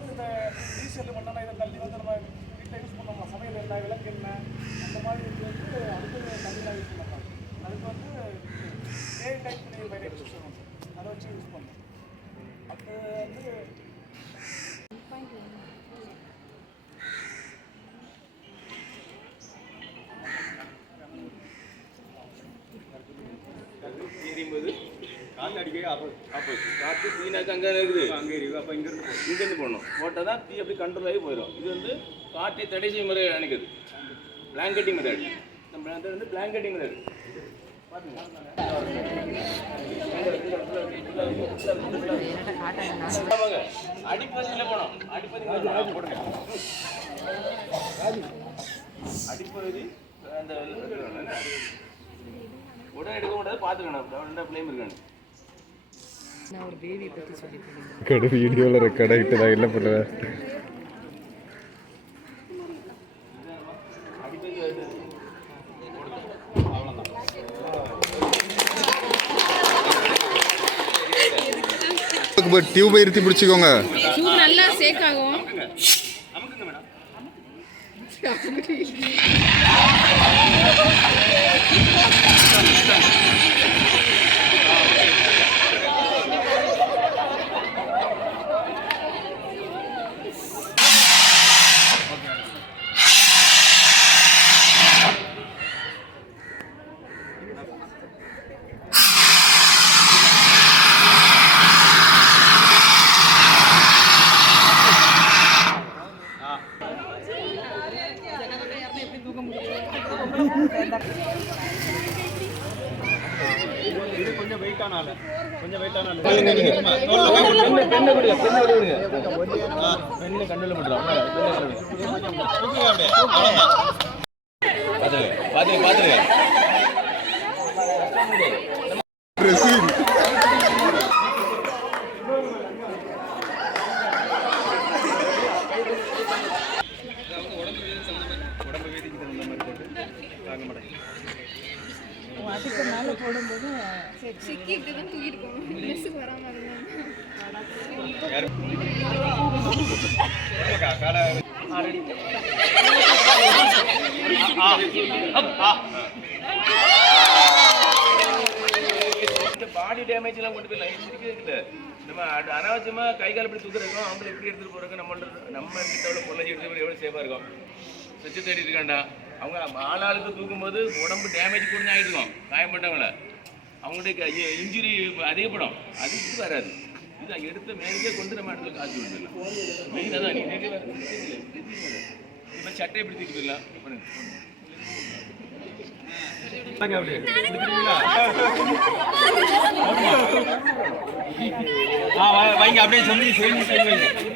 வந்து இந்த டீசல் மண்ணெண்ணா இதை தள்ளி வந்து நம்ம வீட்டில் யூஸ் பண்ணோம்னா சமையல் என்ன விளக்கு என்ன அந்த மாதிரி வந்து அதுக்கு தண்ணியில் யூஸ் பண்ணலாம். அதுக்கு வந்து டைப் பைரேட் சிஸ்டம் வந்து அதை வச்சு யூஸ் பண்ணலாம். அது வந்து எரியும்போது காற்று அடிக்க ஆப்போசிட் காற்று தீனாக்கு அங்கே இருக்குது அங்கே இருக்குது. அப்போ இங்கேருந்து போடணும். போட்டால் தான் தீ அப்படி கண்ட்ரோல் ஆகி போயிடும். இது வந்து காற்றை தடை செய்யும் முறை நினைக்குது. பிளாங்கெட்டிங் மெத்தட். நம்ம மெத்தட் வந்து பிளாங்கெட்டிங் மெத்தட். அடிப்பதில் போனோம். அடிப்பதி போடுங்க. அடிப்பகுதி அந்த உடனே எடுக்க முடியாது. பார்த்துக்கணும் ரெண்டா பிளேம் இருக்கானு. நான் ஒரு பேபி பற்றி சொல்லிட்டு வீடியோவில் ரெக்கார்ட் ஆகிட்டு தான் இல்லை பண்ணுவேன். டியூபை இருத்தி பிடிச்சிக்கோங்க. நல்லா சேக் ஆகும். இது கொஞ்சம் வெயிட்டான ஆளு. கொஞ்சம் வெயிட்டான ஆளு. பெண்ணு கண்ணுல விடுறோம். பாத்துங்க. உடம்பு வேதிக்கு தகுந்த மாதிரி போட்டு தாங்க மாட்டேன். அதுக்கு மேலே போடும்போது சிக்கிட்டு தான் தூக்கிட்டு போகணும். ட்ரெஸ்ஸுக்கு வராமல் பாடி டேமேஜ் எல்லாம் கொண்டு போயிடலாம். இருக்குல்ல நம்ம அனாவசியமா கை கால் இப்படி தூக்குறோம். அவங்களை எப்படி எடுத்துட்டு போறோம். நம்ம கிட்ட எவ்வளோ பொருளை எடுத்து எவ்வளோ சேஃபாக இருக்கும். சுவிட்சை தேடி இருக்காண்டா. அவங்க ஆளாளுக்கு தூக்கும்போது உடம்பு டேமேஜ் கூட ஆகிட்டு இருக்கும். காயப்பட்டவங்கள அவங்களுடைய இன்ஜுரி அதிகப்படும். அதுக்கு வராது. இது எடுத்து மேலே கொண்டு நம்ம இடத்துல காய்ச்சி விட்டுலாம். மெயினாக தான் இப்போ சட்டை எப்படி தூக்கி போயிடலாம். வைங்க அப்படியே சொல்லி வைங்க.